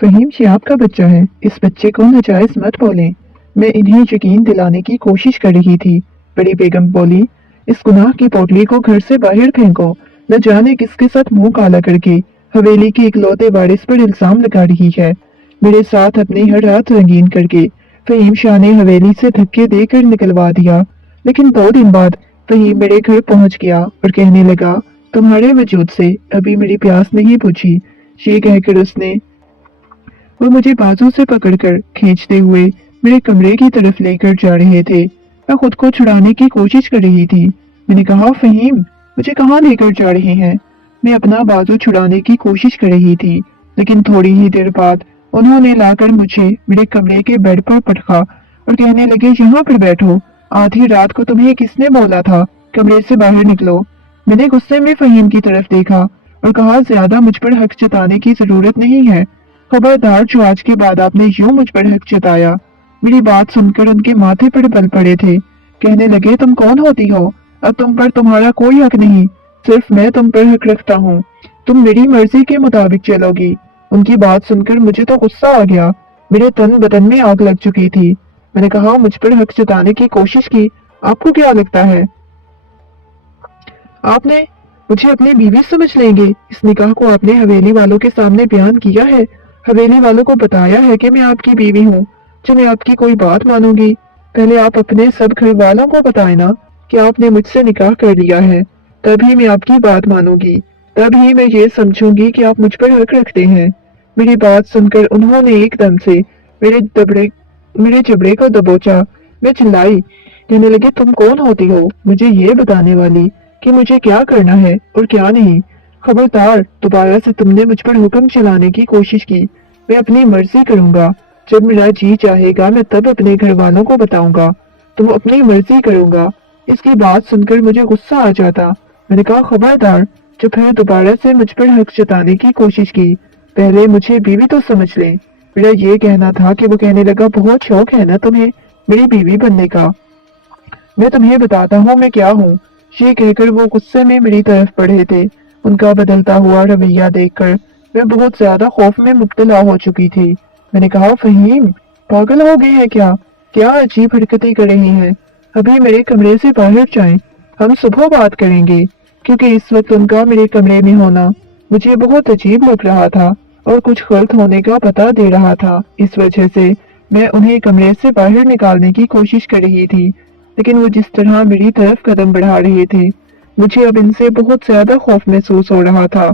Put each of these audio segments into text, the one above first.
फहीम शिहाब का बच्चा है, इस बच्चे को नाजायज मत बोलें। मैं इन्हें यकीन दिलाने की कोशिश कर रही थी। बड़ी बेगम बोली, इस गुनाह की पोटली को घर से बाहर फेंको। न जाने किसके साथ मुंह काला करके हवेली के इकलौते वारिस पर इल्जाम लगा रही है। मेरे साथ अपनी हर रात रंगीन करके फहीम शाह ने हवेली से धक्के देकर निकलवा दिया। लेकिन 2 दिन बाद फहीम मेरे घर पहुंच गया और कहने लगा, तुम्हारे वजूद से अभी मेरी प्यास नहीं बुझी। ये कहकर उसने वो मुझे बाजू से पकड़कर खींचते हुए मेरे कमरे की तरफ लेकर जा रहे थे। मैं खुद को छुड़ाने की कोशिश कर रही थी। मैंने कहा, फहीम मुझे कहाँ लेकर जा रहे हैं? मैं अपना बाजू छुड़ाने की कोशिश कर रही थी, लेकिन थोड़ी ही देर बाद उन्होंने लाकर मुझे मेरे कमरे के बेड पर पटका और कहने लगे, यहाँ पर बैठो। आधी रात को तुम्हें किसने बोला था कमरे से बाहर निकलो? मैंने गुस्से में फहीम की तरफ देखा और कहा, ज्यादा मुझ पर हक जताने की जरूरत नहीं है। खबरदार जो आज के बाद आपने यूं मुझ पर हक जताया। मेरी बात सुनकर उनके माथे पर बल पड़े थे। कहने लगे, तुम कौन होती हो? अब तुम पर तुम्हारा कोई हक नहीं, सिर्फ मैं तुम पर हक रखता हूँ। तुम मेरी मर्जी के मुताबिक चलोगी। उनकी बात सुनकर मुझे तो गुस्सा आ गया। मेरे तन बदन में आग लग चुकी थी। मैंने कहा, मुझ पर हक जताने की कोशिश की। आपको क्या लगता है आपने मुझे अपनी बीवी समझ लेंगे? इस निकाह को आपने हवेली वालों के सामने बयान किया है, हवेली वालों को बताया है कि मैं आपकी बीवी हूँ। जो मैं आपकी कोई बात मानूंगी? पहले आप अपने सब घर वालों को बताए ना कि आपने मुझसे निकाह कर लिया है, तभी मैं आपकी बात मानूंगी। तभी मैं ये समझूंगी कि आप मुझ पर हक रखते हैं। मेरी बात सुनकर उन्होंने एकदम से मेरे जबड़े को दबोचा। मैं चिल्लाई। कहने लगे, तुम कौन होती हो मुझे ये बताने वाली कि मुझे क्या करना है और क्या नहीं? खबरदार, दोबारा से तुमने मुझ पर हुक्म चलाने की कोशिश की। मैं अपनी मर्जी करूंगा। जब मेरा जी चाहेगा मैं तब अपने घर वालों को बताऊंगा। तुम अपनी मर्जी करूंगा। इसकी बात सुनकर मुझे गुस्सा आ जाता। मैंने कहा, खबरदार, जो फिर दोबारा से मुझ पर हक जताने की कोशिश की, पहले मुझे बीवी तो समझ ले। मेरा ये कहना था कि वो कहने लगा, बहुत शौक है ना तुम्हें मेरी बीवी बनने का। मैं तुम्हें बताता हूँ मैं क्या हूँ। ये कहकर वो गुस्से में मेरी तरफ बढ़े थे। उनका बदलता हुआ रवैया देखकर मैं बहुत ज्यादा खौफ में मुब्तला हो चुकी थी। मैंने कहा, फहीम पागल हो गए हैं क्या? क्या अजीब हरकतें कर रही हैं? अभी मेरे कमरे से बाहर जाएं, हम सुबह बात करेंगे। क्योंकि इस वक्त उनका मेरे कमरे में होना मुझे बहुत अजीब लग रहा था और कुछ गलत होने का पता दे रहा था। इस वजह से मैं उन्हें कमरे से बाहर निकालने की कोशिश कर रही थी, लेकिन वो जिस तरह मेरी तरफ कदम बढ़ा रहे थे, मुझे अब इनसे बहुत ज्यादा खौफ महसूस हो रहा था।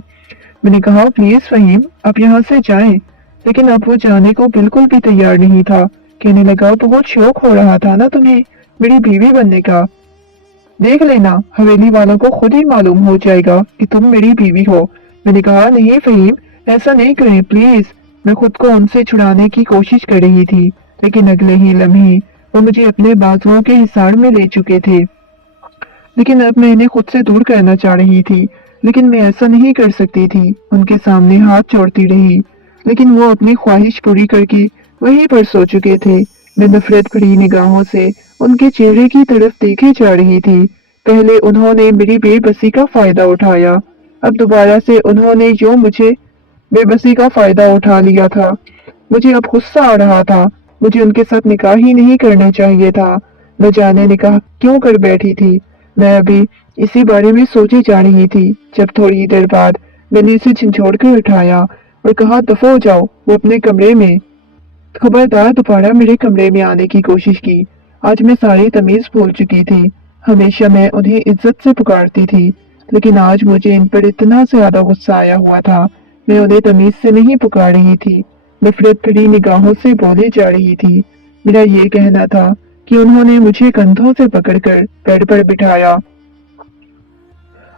मैंने कहा, प्लीज फहीम आप यहाँ से जाएं। लेकिन अब वो जाने को बिल्कुल भी तैयार नहीं था। कहने लगा, बहुत शौक हो रहा था ना तुम्हें मेरी बीवी बनने का। देख लेना, हवेली वालों को खुद ही मालूम हो जाएगा कि तुम मेरी बीवी हो। मैंने कहा, नहीं फहीम ऐसा नहीं करें प्लीज। मैं खुद को उनसे छुड़ाने की कोशिश कर रही थी, लेकिन अगले ही लम्हे वो मुझे अपने बाजुओं के हिसार में ले चुके थे। लेकिन अब मैं इन्हें खुद से दूर करना चाह रही थी, लेकिन मैं ऐसा नहीं कर सकती थी। उनके सामने हाथ जोड़ती रही, लेकिन वो अपनी ख्वाहिश पूरी करके वहीं पर सो चुके थे। मैं नफरत भरी निगाहों से उनके चेहरे की तरफ देखे जा रही थी। पहले उन्होंने मेरी बेबसी का फायदा उठाया, अब दोबारा से उन्होंने जो मुझे बेबसी का फायदा उठा लिया था। मुझे अब गुस्सा आ रहा था। मुझे उनके साथ निकाह ही नहीं करना चाहिए था। न जाने निकाह क्यों कर बैठी थी। मैं अभी इसी बारे में सोची जा रही थी जब थोड़ी देर बाद मैंने इसे झंझोड़ कर उठाया और कहा, दफा हो जाओ वो अपने कमरे में। खबरदार दोबारा मेरे कमरे में आने की कोशिश की। आज मैं सारी तमीज भूल चुकी थी। हमेशा मैं उन्हें इज्जत से पुकारती थी, लेकिन आज मुझे इन पर इतना ज्यादा गुस्सा आया हुआ था। मैं उन्हें तमीज से नहीं पुकार रही थी, नफरत भरी निगाहों से बोली जा रही थी। मेरा ये कहना था कि उन्होंने मुझे कंधों से पकड़कर बेड पर बिठाया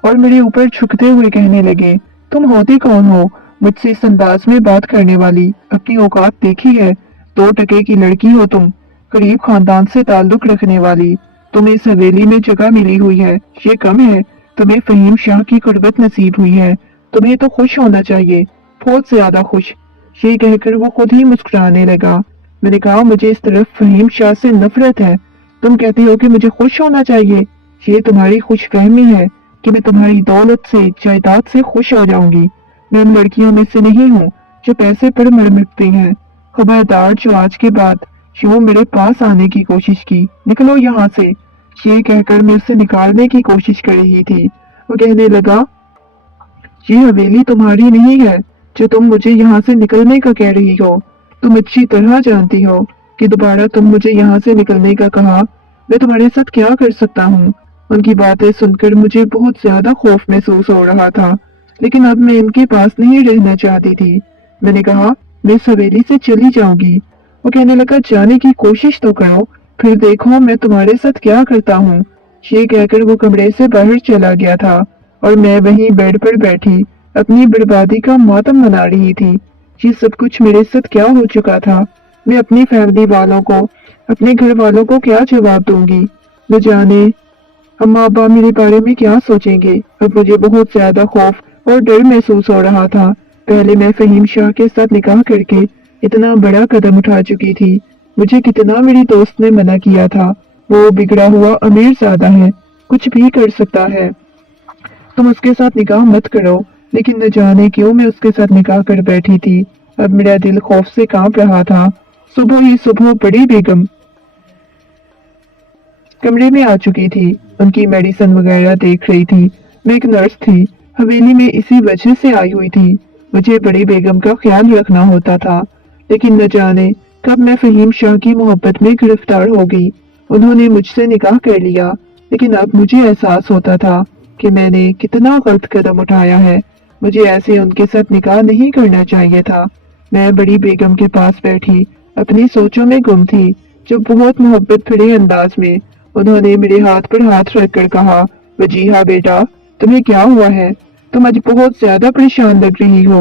और मेरे ऊपर झुकते हुए कहने लगे, तुम होती कौन हो मुझसे इस अंदाज में बात करने वाली? अपनी औकात देखी है? 2 टके की लड़की हो तुम, गरीब खानदान से ताल्लुक रखने वाली। तुम्हें इस हवेली में जगह मिली हुई है, ये कम है? तुम्हें फहीम शाह की कुर्बत नसीब हुई है, तुम्हें तो खुश होना चाहिए, बहुत ज्यादा खुश। ये कहकर वो खुद ही मुस्कुराने लगा। मैंने कहा, मुझे इस तरफ फहीम शाह से नफरत है। तुम कहती हो कि मुझे खुश होना चाहिए। ये तुम्हारी खुशफहमी है कि मैं तुम्हारी दौलत से जायदाद से खुश हो जाऊंगी। मैं उन लड़कियों में से नहीं हूँ जो पैसे पर मरमरती हैं। खबरदार जो आज के बाद यूं मेरे पास आने की कोशिश की, निकलो यहाँ से। ये कहकर मैं उसे निकालने की कोशिश कर रही थी। वो कहने लगा, ये हवेली तुम्हारी नहीं है जो तुम मुझे यहाँ से निकलने का कह रही हो। तुम अच्छी तरह जानती हो कि दोबारा तुम मुझे यहाँ से निकलने का कहा, मैं तुम्हारे साथ क्या कर सकता हूँ। उनकी बातें सुनकर मुझे बहुत ज्यादा खौफ महसूस हो रहा था, लेकिन अब मैं इनके पास नहीं रहना चाहती थी। मैंने कहा, मैं इस हवेली से चली जाऊंगी। वो कहने लगा, जाने की कोशिश तो करो, फिर देखो मैं तुम्हारे साथ क्या करता हूँ। ये कहकर वो कमरे से बाहर चला गया था और मैं वहीं बेड पर बैठी अपनी बर्बादी का मातम मना रही थी। ये सब कुछ मेरे साथ क्या हो चुका था। मैं अपनी फैमिली वालों को, अपने घर वालों को क्या जवाब दूंगी। न जाने अम्मा अब्बा मेरे बारे में क्या सोचेंगे। अब मुझे बहुत ज्यादा खौफ और डर महसूस हो रहा था। पहले मैं फहीम शाह के साथ निकाह करके इतना बड़ा कदम उठा चुकी थी। मुझे कितना मेरी दोस्त ने मना किया था। वो बिगड़ा हुआ अमीर ज्यादा है, कुछ भी कर सकता है, तुम उसके साथ निकाह मत करो। लेकिन न जाने क्यों मैं उसके साथ निकाह कर बैठी थी। अब मेरा दिल खौफ से कांप रहा था। सुबह ही सुबह बड़ी बेगम कमरे में आ चुकी थी। उनकी मेडिसिन वगैरह देख रही थी। मैं एक नर्स थी, हवेली में इसी वजह से आई हुई थी। मुझे बड़ी बेगम का ख्याल रखना होता था, लेकिन न जाने कब मैं फहीम शाह की मोहब्बत में गिरफ्तार हो गई। उन्होंने मुझसे निकाह कर लिया, लेकिन अब मुझे एहसास होता था कि मैंने कितना गलत कदम उठाया है। मुझे ऐसे उनके साथ निकाह नहीं करना चाहिए था। मैं बड़ी बेगम के पास बैठी अपनी सोचों में गुम थी, जो बहुत मोहब्बत भरे अंदाज में उन्होंने मेरे हाथ पर हाथ रखकर कहा, वजीहा बेटा, तुम्हें क्या हुआ है? तुम आज बहुत ज्यादा परेशान लग रही हो।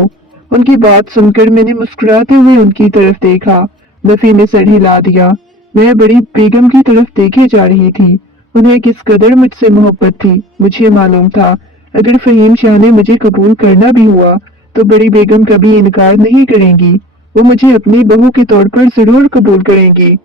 उनकी बात सुनकर मैंने मुस्कुराते हुए उनकी तरफ देखा। नफी ने सर हिला दिया। मैं बड़ी बेगम की तरफ देखे जा रही थी। उन्हें किस कदर मुझसे मोहब्बत थी मुझे मालूम था। अगर फहीम शाह ने मुझे कबूल करना भी हुआ तो बड़ी बेगम कभी इनकार नहीं करेंगी। वो मुझे अपनी बहू के तौर पर जरूर कबूल करेंगी,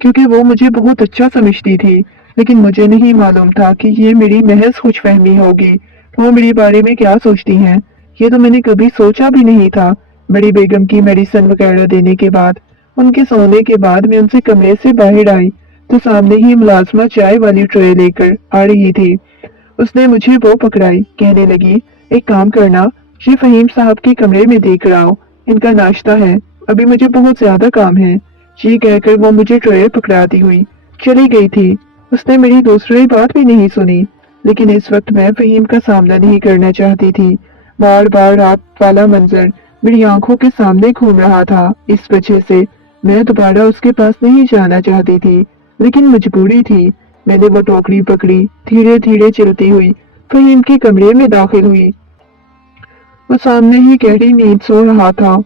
क्योंकि वो मुझे बहुत अच्छा समझती थी। लेकिन मुझे नहीं मालूम था कि ये मेरी महज खुशफहमी होगी। वो मेरे बारे में क्या सोचती हैं, ये तो मैंने कभी सोचा भी नहीं था। बड़ी बेगम की मेडिसिन वगैरह देने के बाद, उनके सोने के बाद मैं उनसे कमरे से बाहर आई तो सामने ही मुलाजमा चाय वाली ट्रे लेकर आ रही थी। उसने मुझे वो पकड़ाई, कहने लगी, एक काम करना, ये फहीम साहब के कमरे में देख रहा हो, इनका नाश्ता है, अभी मुझे बहुत ज्यादा काम है। ये कहकर वो मुझे ट्रे पकड़ाती हुई चली गई थी। उसने मेरी दूसरी बात भी नहीं सुनी। लेकिन इस वक्त मैं फहीम का सामना नहीं करना चाहती थी। बार बार रात वाला मंजर मेरी आंखों के सामने घूम रहा था। इस वजह से मैं दोबारा उसके पास नहीं जाना चाहती थी, लेकिन मजबूरी थी। मैंने वो टोकरी पकड़ी, धीरे धीरे चलती हुई फहीम के कमरे में दाखिल हुई। वो सामने ही गहरी नींद सो रहा था।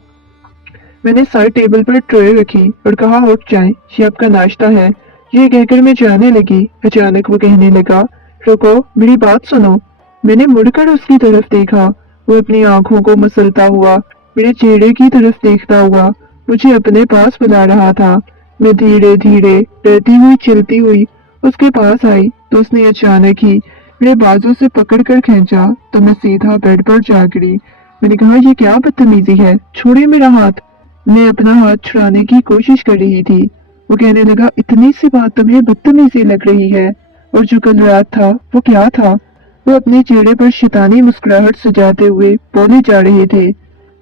मैंने सर टेबल पर ट्रे रखी और कहा, उठ जाएं, ये आपका नाश्ता है। ये कहकर मैं जाने लगी। अचानक वो कहने लगा, रुको, मेरी बात सुनो। मैंने मुड़कर उसकी तरफ देखा। वो अपनी आंखों को मसलता हुआ मेरे चेहरे की तरफ देखता हुआ मुझे अपने पास बुला रहा था। मैं धीरे धीरे डरती हुई चलती हुई उसके पास आई तो उसने अचानक ही मेरे बाजू से पकड़कर खींचा तो मैं सीधा बेड पर जा गिरी। मैंने कहा, ये क्या बदतमीजी है, छोड़िए मेरा हाथ। मैं अपना हाथ छुड़ाने की कोशिश कर रही थी। वो कहने लगा, इतनी सी बात तुम्हें बदतमीजी लग रही है? और जो कल रात था वो क्या था? वो अपने चेहरे पर शैतानी मुस्कुराहट सजाते हुए बोले जा रहे थे।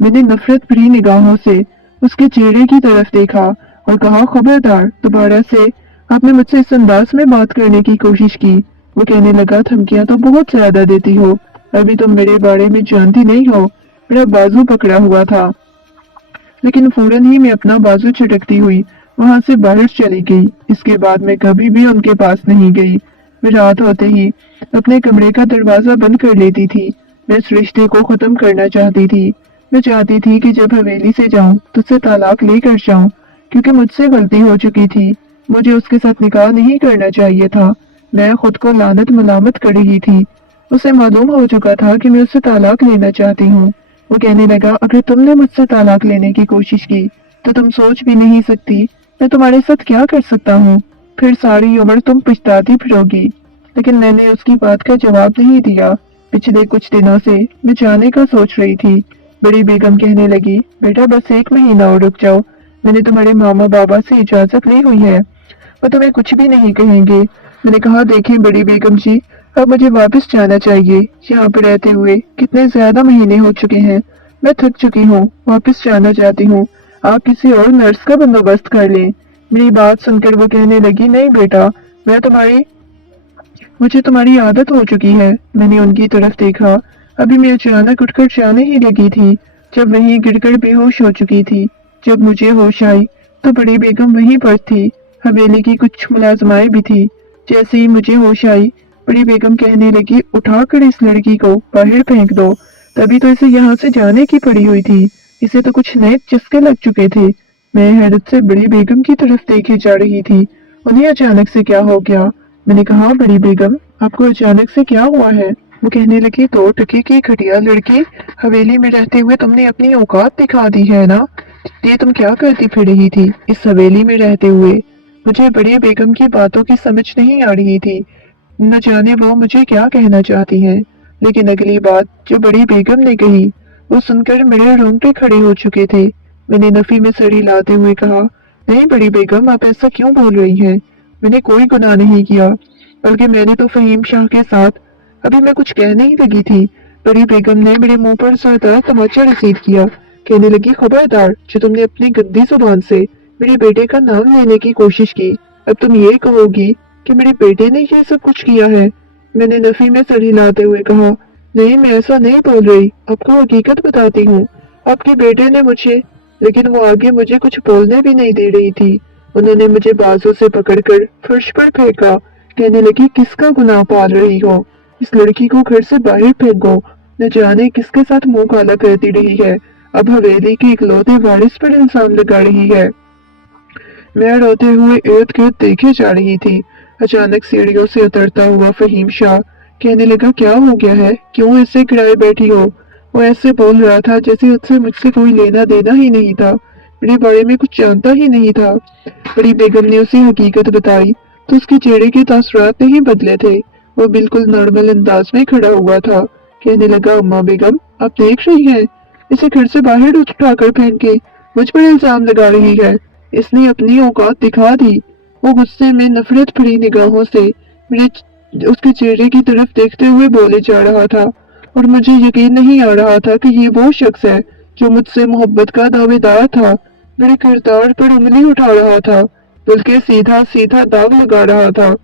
मैंने नफरत भरी निगाहों से उसके चेहरे की तरफ देखा और कहा, खबरदार, दोबारा से आपने मुझसे इस अंदाज में बात करने की कोशिश की। वो कहने लगा, धमकियां तो बहुत ज्यादा देती हो, अभी तुम मेरे बारे में जानती नहीं हो। मेरा बाजू पकड़ा हुआ था, लेकिन फौरन ही मैं अपना बाजू झटकती हुई वहां से बाहर चली गई। इसके बाद मैं कभी भी उनके पास नहीं गई। मैं रात होते ही अपने कमरे का दरवाजा बंद कर लेती थी। मैं इस रिश्ते को खत्म करना चाहती थी। मैं चाहती थी कि जब हवेली से जाऊं तो उससे तलाक लेकर जाऊं, क्योंकि मुझसे गलती हो चुकी थी। मुझे उसके साथ निकाह नहीं करना चाहिए था। मैं खुद को लानत मलामत कर रही थी। उसे मालूम हो चुका था कि मैं उससे तलाक लेना चाहती हूँ। वो कहने लगा, अगर तुमने मुझसे तलाक लेने की कोशिश की तो तुम सोच भी नहीं सकती मैं तुम्हारे साथ क्या कर सकता हूँ। फिर सारी उम्र तुम पछताती फिरोगी। लेकिन मैंने उसकी बात का जवाब नहीं दिया। पिछले कुछ दिनों से मैं जाने का सोच रही थी। बड़ी बेगम कहने लगी, बेटा बस 1 महीना और रुक जाओ, मैंने तुम्हारे मामा बाबा से इजाजत ली हुई है, वो तुम्हें कुछ भी नहीं कहेंगे। मैंने कहा, देखिए बड़ी बेगम जी, अब मुझे वापस जाना चाहिए। यहाँ पे रहते हुए कितने ज्यादा महीने हो चुके हैं, मैं थक चुकी हूँ, वापस जाना चाहती हूँ। आप किसी और नर्स का बंदोबस्त कर लें। मेरी बात सुनकर वो कहने लगी, नहीं बेटा, मुझे तुम्हारी आदत हो चुकी है। मैंने उनकी तरफ देखा। अभी मैं अचानक उठकर जाने ही लगी थी, जब वहीं गिरकर बेहोश हो चुकी थी। जब मुझे होश आई तो बड़ी बेगम वहीं पर थी। हवेली की कुछ मुलाजमाएं भी थी। जैसे ही मुझे होश आई, बड़ी बेगम कहने लगी, उठाकर इस लड़की को बाहर फेंक दो। तभी तो इसे यहाँ से जाने की पड़ी हुई थी, इसे तो कुछ नए चस्के लग चुके थे। मैं हैरत से बड़ी बेगम की तरफ देखे जा रही थी। उन्हें अचानक से क्या हो गया? मैंने कहा, बड़ी बेगम, आपको अचानक से क्या हुआ है? वो कहने लगी, 2 टके की घटिया लड़की, हवेली में रहते हुए तुमने अपनी औकात दिखा दी है ना? ये तुम क्या करती फिर रही थी इस हवेली में रहते हुए? मुझे बड़ी बेगम की बातों की समझ नहीं आ रही थी। न जाने वो मुझे क्या कहना चाहती हैं। लेकिन अगली बात जो बड़ी बेगम ने कही, वो सुनकर मेरे रोंगटे खड़े हो चुके थे। मैंने नफी में सर हिलाते हुए कहा, नहीं बड़ी बेगम, आप ऐसा क्यों बोल रही हैं? मैंने कोई गुनाह नहीं किया, बल्कि मैंने तो फहीम शाह के साथ अभी मैं कुछ कहने ही लगी थी। बड़ी बेगम ने मेरे मुंह पर जोरदार तमाचा रसीद किया। कहने लगी, खबरदार, जो तुमने अपनी गंदी जुबान से मेरे बेटे का नाम लेने की कोशिश की, अब तुम ये कहोगी कि मेरे बेटे ने ये सब कुछ किया है? मैंने नफी में सर हिलाते हुए कहा, नहीं, मैं ऐसा नहीं बोल रही, आपको हकीकत बताती हूँ। आपके बेटे ने मुझे, लेकिन वो आगे मुझे कुछ बोलने भी नहीं दे रही थी। उन्होंने मुझे बाजू से पकड़कर फर्श पर फेंका। कहने लगी, किसका गुनाह पाल रही हो? इस लड़की को घर से बाहर फेंको। न जाने किसके साथ मुंह काला करती रही है, अब हवेली के इकलौते वारिस पर इल्जाम लगा रही है। मैं रोते हुए इर्द गिर्द देखे जा रही थी। अचानक सीढ़ियों से उतरता हुआ फहीम शाह कहने लगा, क्या हो गया है, क्यों ऐसे गिराए बैठी हो? वो ऐसे बोल रहा था जैसे उससे मुझसे कोई लेना देना ही नहीं था, मेरे बारे में कुछ जानता ही नहीं था। बड़ी बेगम ने उसे हकीकत बताई तो उसके चेहरे के तासुरात नहीं बदले थे। वो बिल्कुल नॉर्मल अंदाज में खड़ा हुआ था। कहने लगा, अम्मा बेगम, आप देख रही हैं, इसे घर से बाहर उठाकर फेंक के मुझ पर इल्जाम लगा रही है। इसने अपनी औकात दिखा दी। वो गुस्से में नफरत भरी निगाहों से उसके चेहरे की तरफ देखते हुए बोले जा रहा था, और मुझे यकीन नहीं आ रहा था कि ये वो शख्स है जो मुझसे मोहब्बत का दावेदार था, मेरे किरदार पर उंगली उठा रहा था, बल्कि सीधा सीधा दाग लगा रहा था।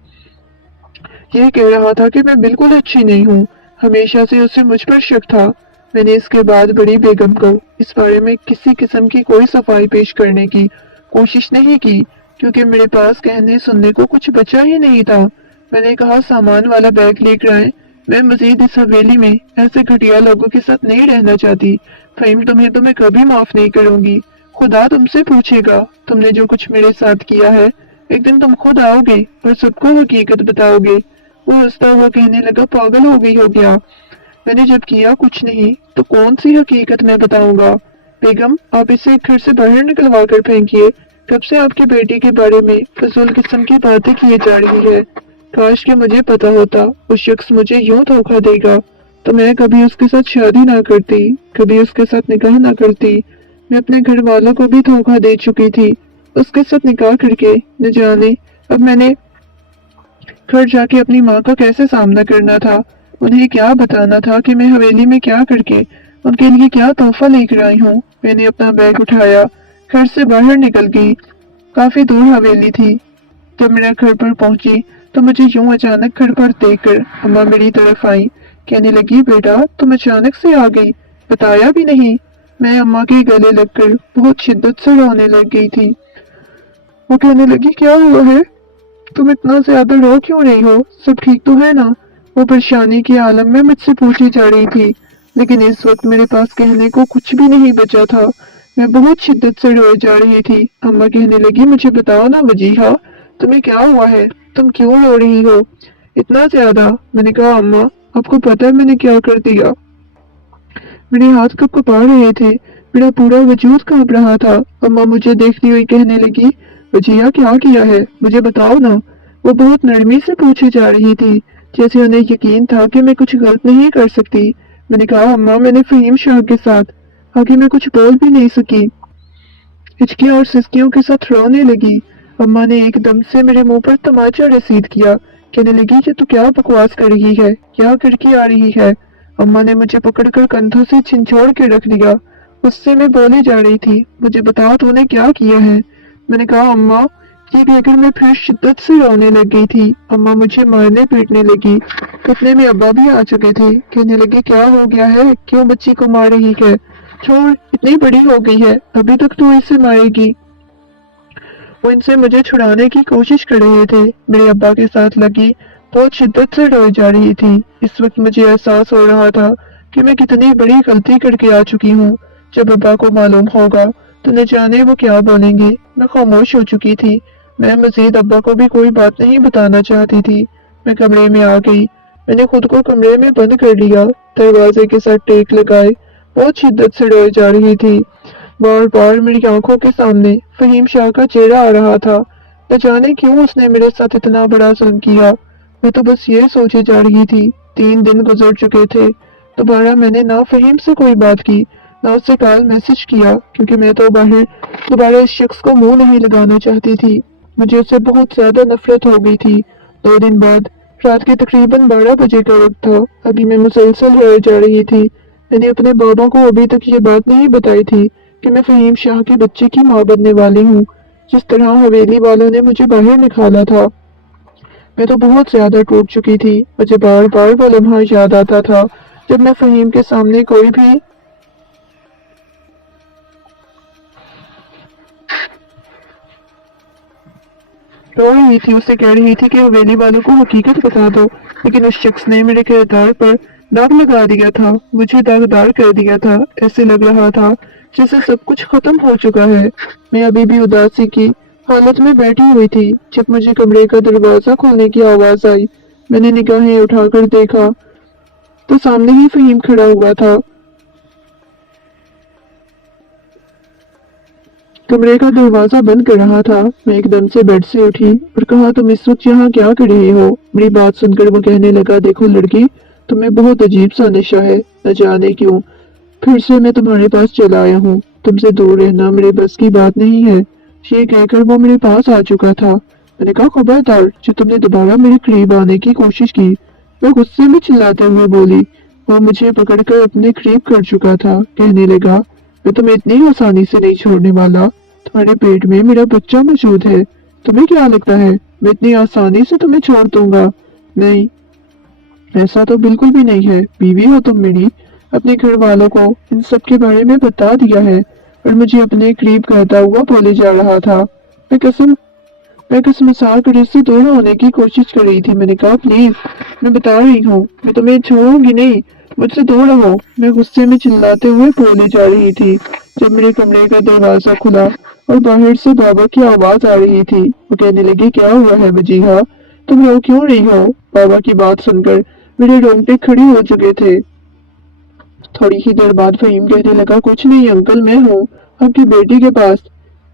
ये कह रहा था कि मैं बिल्कुल अच्छी नहीं हूँ। हमेशा से उसे मुझ पर शक था। मैंने इसके बाद बड़ी बेगम को इस बारे में किसी किस्म की कोई सफाई पेश करने की कोशिश नहीं की, क्योंकि मेरे पास कहने सुनने को कुछ बचा ही नहीं था। मैंने कहा, सामान वाला बैग लेकर आए, मैं मजीद इस हवेली में ऐसे घटिया लोगों के साथ नहीं रहना चाहती। फहीम, तुम्हें तो मैं कभी माफ नहीं करूंगी। खुदा तुमसे पूछेगा, तुमने जो कुछ मेरे साथ किया है। एक दिन तुम खुद आओगे और सबको हकीकत बताओगे। वो हंसता हुआ कहने लगा, पागल हो गई हो क्या? मैंने जब किया कुछ नहीं तो कौन सी हकीकत मैं बताऊंगा? बेगम, आप इसे घर से बाहर निकलवा कर फेंकिए। कब से आपके बेटे के बारे में फजूल किस्म की बातें किए जा रही है। काश कि मुझे पता होता वो शख्स मुझे यूं धोखा देगा तो मैं कभी उसके साथ शादी ना करती, कभी उसके साथ निकाह ना करती। मैं अपने घर वालों को भी धोखा दे चुकी थी उसके साथ निकाह करके। न जाने अब मैंने घर जाके अपनी माँ का कैसे सामना करना था, उन्हें क्या बताना था कि मैं हवेली में क्या करके उनके लिए क्या तोहफा लेकर आई हूँ। मैंने अपना बैग उठाया, घर से बाहर निकल गई। काफी दूर हवेली थी। जब मैं घर पर पहुंची तो मुझे यूं अचानक घर पर देखकर अम्मा मेरी तरफ आई। कहने लगी, बेटा तुम अचानक से आ गई, बताया भी नहीं। मैं अम्मा के गले लगकर बहुत शिद्दत से रोने लग गई थी। वो कहने लगी, क्या हुआ है, तुम इतना ज्यादा रो क्यों रही हो, सब ठीक तो है ना? वो परेशानी के आलम में मुझसे पूछी जा रही थी, लेकिन इस वक्त मेरे पास कहने को कुछ भी नहीं बचा था। मैं बहुत शिद्दत से रोए जा रही थी। अम्मा कहने लगी, मुझे बताओ ना वजीहा, तुम्हें क्या हुआ है, तुम क्यों रो रही हो इतना ज्यादा? मैंने कहा, अम्मा आपको पता है मैंने क्या कर दिया? मेरे हाथ कँपा रहे थे, मेरा पूरा वजूद कांप रहा था। अम्मा मुझे देखती हुई कहने लगी, वजीहा क्या किया है, मुझे बताओ ना। वो बहुत नरमी से पूछे जा रही थी, जैसे उन्हें यकीन था कि मैं कुछ गलत नहीं कर सकती। मैंने कहा, अम्मा मैंने फहीम शाह के साथ। आगे मैं कुछ बोल भी नहीं सकी। हिचकियों और सिसकियों के साथ रोने लगी। अम्मा ने एकदम से मेरे मुंह पर तमाचा रसीद किया। कहने लगी कि तू क्या बकवास कर रही है, क्या करके आ रही है। अम्मा ने मुझे पकड़कर कंधों से छिंछोड़ के रख लिया। गुस्से में बोली जा रही थी, मुझे बता तूने क्या किया है। मैंने कहा अम्मा, ये कहकर मैं फिर शिद्दत से रोने लग गई थी। अम्मा मुझे मारने पीटने लगी। इतने में अब्बा भी आ चुके थे। कहने लगे क्या हो गया है, क्यों बच्ची को मार रही है। छोड़, इतनी बड़ी हो गई है, अभी तक तू इसे मारेगी। वो इनसे मुझे छुड़ाने की कोशिश कर रहे थे। मेरे अब्बा के साथ लगी बहुत शिद्दत से रोई जा रही थी। इस वक्त मुझे एहसास हो रहा था कि मैं कितनी बड़ी गलती करके आ चुकी हूँ। जब अब्बा को मालूम होगा तो न जाने वो क्या बोलेंगे। मैं खामोश हो चुकी थी। मैं मजीद अब्बा को भी कोई बात नहीं बताना चाहती थी। मैं कमरे में आ गई। मैंने खुद को कमरे में बंद कर लिया, दरवाजे के साथ टेक लगाए। बहुत शिद्दत से रोई जा रही थी। बार बार मेरी आंखों के सामने फहीम शाह का चेहरा आ रहा था। न जाने क्यों उसने मेरे साथ इतना बड़ा जुल्म किया। मैं तो बस ये सोचे जा रही थी। 3 दिन गुजर चुके थे। दोबारा मैंने ना फहीम से कोई बात की, ना उससे कॉल मैसेज किया, क्योंकि मैं तो बाहर दोबारा इस शख्स को मुंह नहीं लगाना चाहती थी। मुझे उससे बहुत ज्यादा नफरत हो गई थी। 2 दिन बाद रात के तकरीबन 12 बजे का वक्त था। अभी मैं मुसलसल रोए जा रही थी। मैंने अपने बाबा को अभी तक ये बात नहीं बताई थी कि मैं फहीम शाह के बच्चे की मां बनने वाली हूँ। जिस तरह हवेली वालों ने मुझे बाहर निकाला था, मैं तो बहुत ज्यादा टूट चुकी थी। मुझे बार बार वो लम्हा याद आता था जब मैं फहीम के सामने कोई भी रो रही थी, उससे कह रही थी कि हवेली वालों को हकीकत बता दो। लेकिन उस शख्स ने मेरे किरदार पर दाग लगा दिया था, मुझे दागदार कर दिया था। ऐसे लग रहा था जैसे सब कुछ खत्म हो चुका है। मैं अभी भी उदासी की हालत में बैठी हुई थी जब मुझे कमरे का दरवाजा खोलने की आवाज आई। मैंने निगाहें उठाकर देखा तो सामने ही फहीम खड़ा हुआ था। कमरे का दरवाजा बंद कर रहा था। मैं एकदम से बेड से उठी और कहा, तुम इस वक्त यहाँ क्या कर रहे हो। मेरी बात सुनकर वो कहने लगा, देखो लड़की, तुम्हें बहुत अजीब सा नशा है, न जाने क्यों फिर से मैं तुम्हारे पास चला आया हूँ। तुमसे दूर रहना मेरे बस की बात नहीं है। ये कहकर वो मेरे पास आ चुका था। मैंने कहा, खबरदार, जो तुमने दोबारा मेरे करीब आने की कोशिश की। मैं गुस्से में चिल्लाते हुए बोली। वो मुझे पकड़कर अपने करीब कर चुका था। कहने लगा, मैं तुम्हें इतनी आसानी से नहीं छोड़ने वाला। तुम्हारे पेट में मेरा बच्चा मौजूद है। तुम्हें क्या लगता है मैं इतनी आसानी से तुम्हें छोड़ दूंगा? नहीं, ऐसा तो बिल्कुल भी नहीं है। बीवी हो तुम मेरी। अपने घर वालों को इन सब के बारे में बता दिया है। और मुझे अपने करीब कहता हुआ बोले जा रहा था। मैं कसम मैं कसमसा कर इससे दूर होने की कोशिश कर रही थी। मैंने कहा, प्लीज, मैं बता रही हूँ, मैं तुम्हें छोड़ूंगी नहीं, मुझसे दूर रहो। मैं गुस्से में चिल्लाते हुए बोले जा रही थी जब मेरे कमरे का दरवाजा खुला और बाहर से बाबा की आवाज आ रही थी। वो कहने लगे, क्या हुआ है वजीहा, तुम रो क्यों रही हो। बाबा की बात सुनकर मेरे रोंगटे खड़े हो चुके थे। थोड़ी ही देर बाद फहीम कहने लगा, कुछ नहीं अंकल, मैं हूँ आपकी बेटी के पास।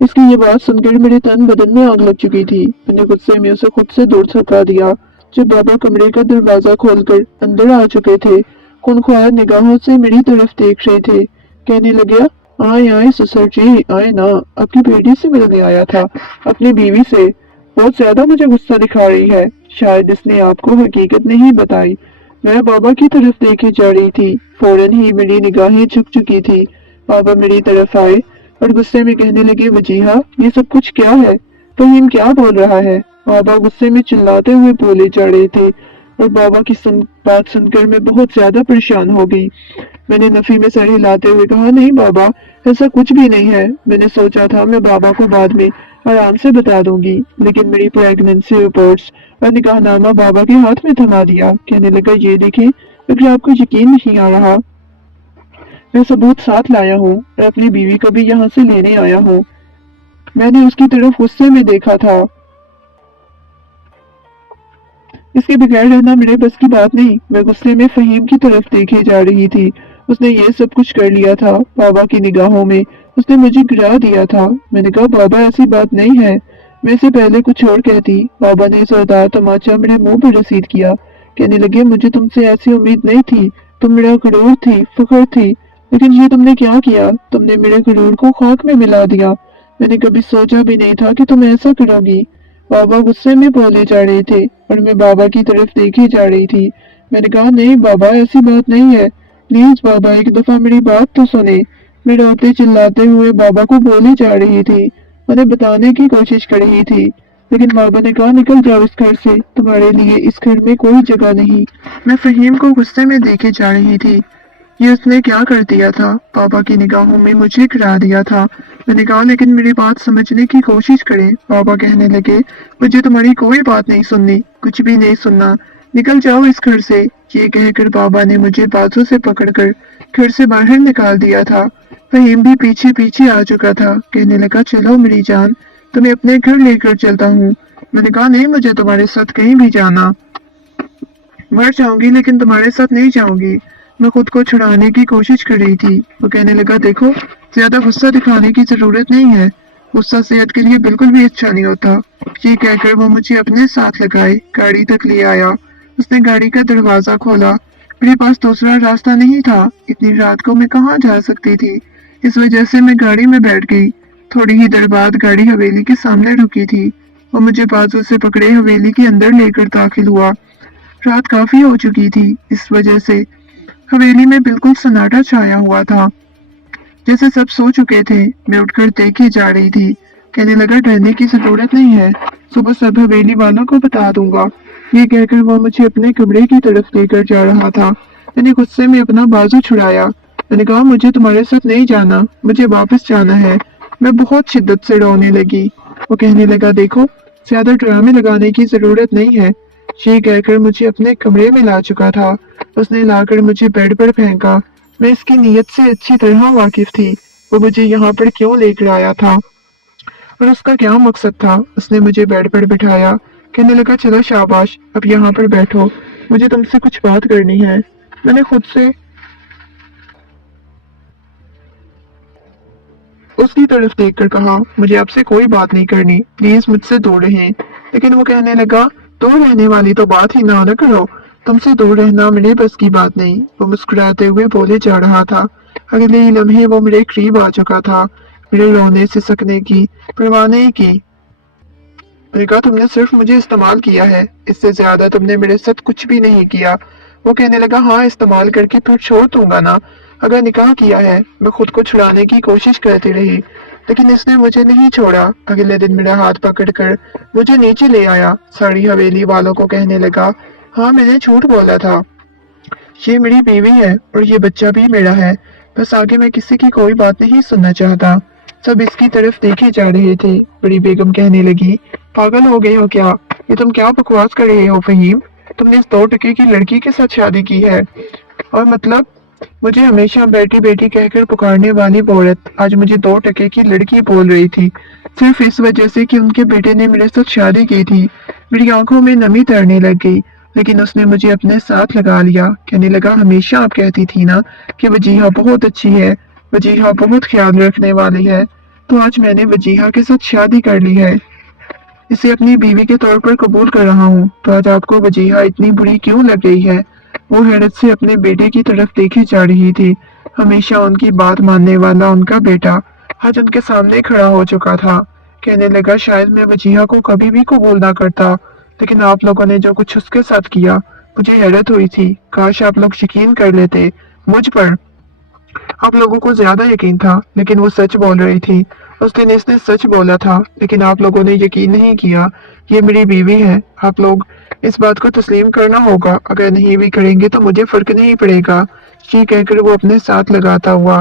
इसकी ये बात सुनकर मेरे तन बदन में आग लग चुकी थी। मैंने गुस्से में उसे खुद से दूर धक्का दिया। जब बाबा कमरे का दरवाजा खोलकर अंदर आ चुके थे, खूनख्वार निगाहों से मेरी तरफ देख रहे थे। कहने लगे, आए आए ससुर जी, आए ना, आपकी बेटी से मिलने आया था, अपनी बीवी से। बहुत ज्यादा मुझे गुस्सा दिखा रही है। शायद इसने आपको हकीकत नहीं बताई। मैं बाबा की तरफ देखे जा रही थी। फौरन ही मेरी निगाहें झुक चुकी थी। बाबा मेरी तरफ आए और गुस्से में कहने लगे, वजीहा, ये सब कुछ क्या है। फहीम क्या बोल रहा है। बाबा गुस्से में चिल्लाते हुए बोले जा रहे थे और बाबा की बात सुनकर मैं बहुत ज्यादा परेशान हो गई। मैंने नफी में सर हिलाते हुए कहा, नहीं बाबा, ऐसा कुछ भी नहीं है। मैंने सोचा था मैं बाबा को बाद में आराम से बता दूंगी, लेकिन मेरी प्रेगनेंसी रिपोर्ट्स और निकाहनामा बाबा के हाथ में थमा दिया। कहने लगा, ये देखें, अगर आपको यकीन नहीं आ रहा, मैं सबूत साथ लाया हूँ और अपनी बीवी को भी यहाँ से लेने आया हूँ। मैंने उसकी तरफ गुस्से में देखा था। इसके बगैर रहना मेरे बस की बात नहीं। मैं गुस्से में फहीम की तरफ देखे जा रही थी। उसने ये सब कुछ कर लिया था। बाबा की निगाहों में उसने मुझे गिरा दिया था। मैंने कहा, बाबा, ऐसी बात नहीं है, मैं इसे पहले कुछ और कहती। बाबा ने जोरदार तमाचा मेरे मुंह पर रसीद किया। कहने लगे, मुझे तुमसे ऐसी उम्मीद नहीं थी। तुम मेरा गुरूर थी, फख्र थी, लेकिन ये तुमने क्या किया? तुमने मेरे गुरूर को खाक में मिला दिया। मैंने कभी सोचा भी नहीं था कि तुम ऐसा करोगी। बाबा गुस्से में बोले जा रहे थे और मैं बाबा की तरफ देखे जा रही थी। मैंने कहा, नहीं बाबा, ऐसी बात नहीं है। प्लीज बाबा, एक दफा मेरी बात तो सुने। मैं रोते चिल्लाते हुए बाबा को बोली जा रही थी, उन्हें बताने की कोशिश कर रही थी, लेकिन बाबा ने कहा, निकल जाओ इस घर से, तुम्हारे लिए इस घर में कोई जगह नहीं। मैं फहीम को गुस्से में देखे जा रही थी। ये उसने क्या कर दिया था? पापा की निगाहों में मुझे गिरा दिया था। मैंने कहा, लेकिन मेरी बात समझने की कोशिश करें। पापा कहने लगे, मुझे तुम्हारी कोई बात नहीं सुननी, कुछ भी नहीं सुनना, निकल जाओ इस घर से। ये कहकर बाबा ने मुझे बाजू से पकड़कर घर से बाहर निकाल दिया था। फहीम भी पीछे पीछे आ चुका था। कहने लगा, चलो मेरी जान, तुम्हें अपने घर लेकर चलता हूँ। मैंने कहा, नहीं, मुझे तुम्हारे साथ कहीं भी जाना, मर जाऊंगी लेकिन तुम्हारे साथ नहीं जाऊंगी। मैं खुद को छुड़ाने की कोशिश कर रही थी। वो कहने लगा, देखो, ज्यादा गुस्सा दिखाने की जरूरत नहीं है, गुस्सा सेहत के लिए बिल्कुल भी अच्छा नहीं होता। ये कहकर वो मुझे अपने साथ लगाए गाड़ी तक ले आया। उसने गाड़ी का दरवाजा खोला। मेरे पास दूसरा रास्ता नहीं था। इतनी रात को मैं कहाँ जा सकती थी? इस वजह से मैं गाड़ी में बैठ गई। थोड़ी ही देर बाद गाड़ी हवेली के सामने रुकी थी। वो मुझे बाजू से पकड़े हवेली के अंदर लेकर दाखिल हुआ। रात काफी हो चुकी थी, इस वजह से हवेली में बिल्कुल सन्नाटा छाया हुआ था, जैसे सब सो चुके थे। मैं उठकर देखे जा रही थी। कहने लगा, डरने की जरूरत नहीं है, सुबह सब हवेली वालों को बता दूंगा। ये कहकर वो मुझे अपने कमरे की तरफ लेकर जा रहा था। मैंने गुस्से में अपना बाजू छुड़ाया। मैंने कहा, मुझे तुम्हारे साथ नहीं जाना, मुझे वापस जाना है। मैं बहुत शिद्दत से रोने लगी। वो कहने लगा, देखो, ज्यादा ड्रामे लगाने की जरूरत नहीं है। ये कहकर मुझे अपने कमरे में ला चुका था। उसने लाकर मुझे बेड पर फेंका। मैं इसकी नीयत से अच्छी तरह वाकिफ थी। वो मुझे यहाँ पर क्यों लेकर आया था और उसका क्या मकसद था। उसने मुझे बेड पर बिठाया। कहने लगा, चलो शाबाश, अब यहाँ पर बैठो, मुझे तुमसे कुछ बात करनी है। मैंने खुद से उसकी तरफ देखकर कहा, मुझे आपसे कोई बात नहीं करनी, प्लीज मुझसे दूर रहें। लेकिन वो कहने लगा, दूर रहने वाली तो बात ही ना करो, तुमसे दूर रहना मेरे बस की बात नहीं। वो मुस्कुराते हुए बोले जा रहा था। अगले ही लम्हे वो मेरे करीब आ चुका था। मेरे रोने सिसकने की परवाह नहीं की। मैंने कहा, तुमने सिर्फ मुझे इस्तेमाल किया है, इससे ज्यादा तुमने मेरे साथ कुछ भी नहीं किया। वो कहने लगा, हाँ, इस्तेमाल करके फिर छोड़ दूंगा ना। अगर निकाह किया है। मैं खुद को छुड़ाने की कोशिश करती रही, लेकिन इसने मुझे नहीं छोड़ा। अगले दिन मेरा हाथ पकड़कर मुझे नीचे ले आया। सारी हवेली वालों को कहने लगा, हाँ, मैंने झूठ बोला था, ये मेरी बीवी है और ये बच्चा भी मेरा है। बस आगे मैं किसी की कोई बात नहीं सुनना चाहता। सब इसकी तरफ देखे जा रहे थे। बड़ी बेगम कहने लगी, पागल हो गए हो क्या? ये तुम क्या बकवास कर रहे हो फहीम? तुमने इस 2 टके की लड़की के साथ शादी की है और मतलब मुझे हमेशा बेटी बेटी कहकर पुकारने वाली वो औरत आज मुझे 2 टके की लड़की बोल रही थी, सिर्फ इस वजह से कि उनके बेटे ने मेरे साथ शादी की थी। मेरी आंखों में नमी तैरने लग गई, लेकिन उसने मुझे अपने साथ लगा लिया। कहने लगा, हमेशा आप कहती थी ना कि वजीहा बहुत अच्छी है, वजीहा बहुत ख्याल रखने वाली है, तो आज मैंने वजीहा के साथ शादी कर ली है, इसे अपनी बीवी के तौर पर कबूल कर रहा हूँ। तो आज आपको वजीहा इतनी बुरी क्यों लग गई है? वो हैरत से अपने बेटे की तरफ देखे जा रही थी। हमेशा उनकी बात मानने वाला उनका बेटा आज उनके सामने खड़ा हो चुका था। कहने लगा, शायद मैं वजीहा को कभी भी कबूल ना करता, लेकिन आप लोगों ने जो कुछ उसके साथ किया, मुझे हैरत हुई थी। काश आप लोग यकीन कर लेते मुझ पर। आप लोगों को ज्यादा यकीन था, लेकिन वो सच बोल रही थी। उस दिन इसने सच बोला था, लेकिन आप लोगों ने यकीन नहीं किया। ये मेरी बीवी है, आप लोग इस बात को तस्लीम करना होगा। अगर नहीं भी करेंगे तो मुझे फर्क नहीं पड़ेगा। ये कहकर वो अपने साथ लगाता हुआ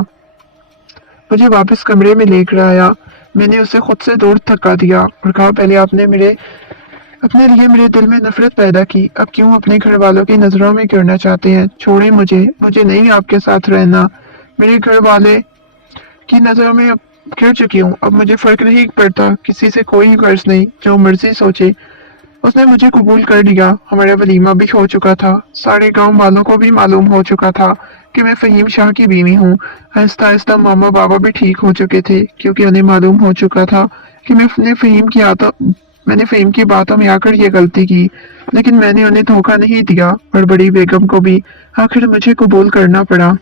मुझे वापस कमरे में लेकर आया। मैंने उसे खुद से दूर धक्का दिया और कहा, पहले आपने अपने लिए मेरे दिल में नफरत पैदा की, अब क्यों अपने घर वालों की नजरों में गिरना चाहते हैं? छोड़े मुझे, मुझे नहीं आपके साथ रहना। मेरे घर वाले की नजरों में अब गिर चुकी हूँ, अब मुझे फर्क नहीं पड़ता, किसी से कोई गर्ज नहीं, जो मर्जी सोचे। उसने मुझे कबूल कर लिया। हमारा वलीमा भी हो चुका था। सारे गांव वालों को भी मालूम हो चुका था कि मैं फहीम शाह की बीवी हूँ। आहिस्ता आहिस्ता मामा बाबा भी ठीक हो चुके थे, क्योंकि उन्हें मालूम हो चुका था कि मैंने फहीम की बातों में आकर ये गलती की। लेकिन मैंने उन्हें धोखा नहीं दिया और बड़ी बेगम को भी आखिर मुझे कबूल करना पड़ा।